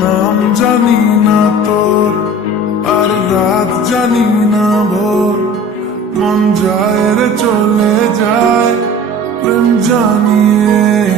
নাম জানি না তোর, আর রাত জানি না ভোর। মন যায় রে চলে যায়, প্রেম জানিয়ে।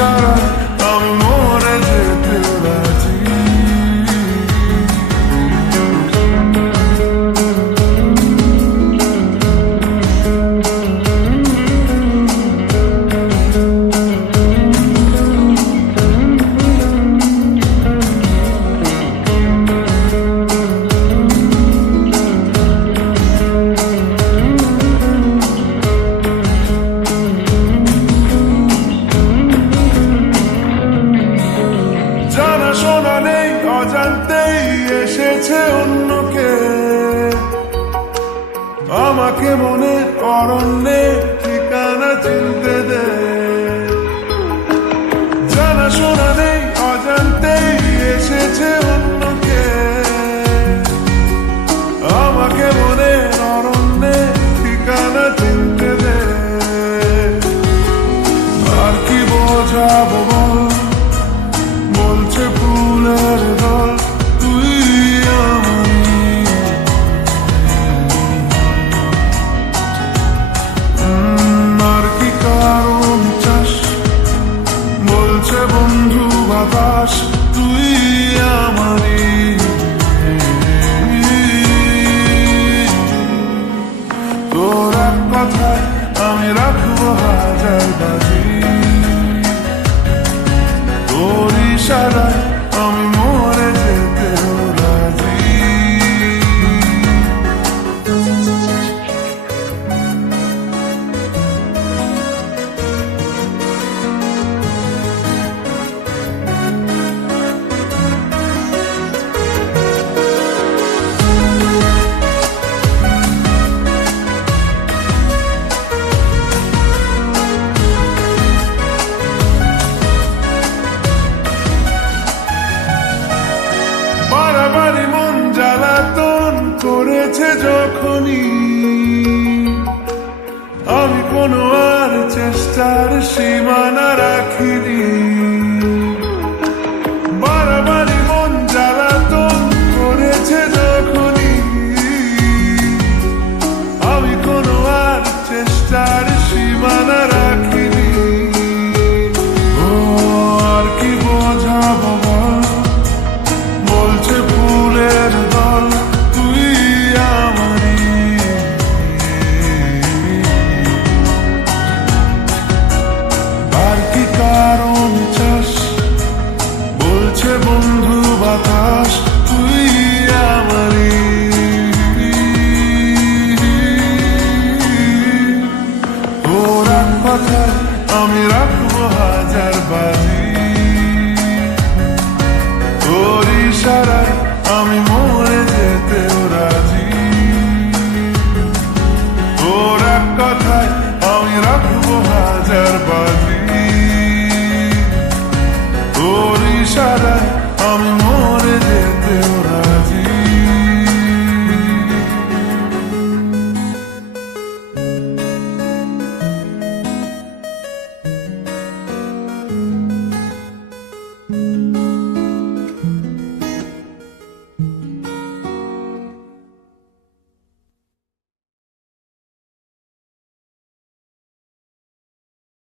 shut প্রান্তেই এসেছে অন্যকে। আমাকে মনে করণ্যে ঠিকানা চিনতে দেয় কোনো আর চেষ্টার সীমানা রাখিনি।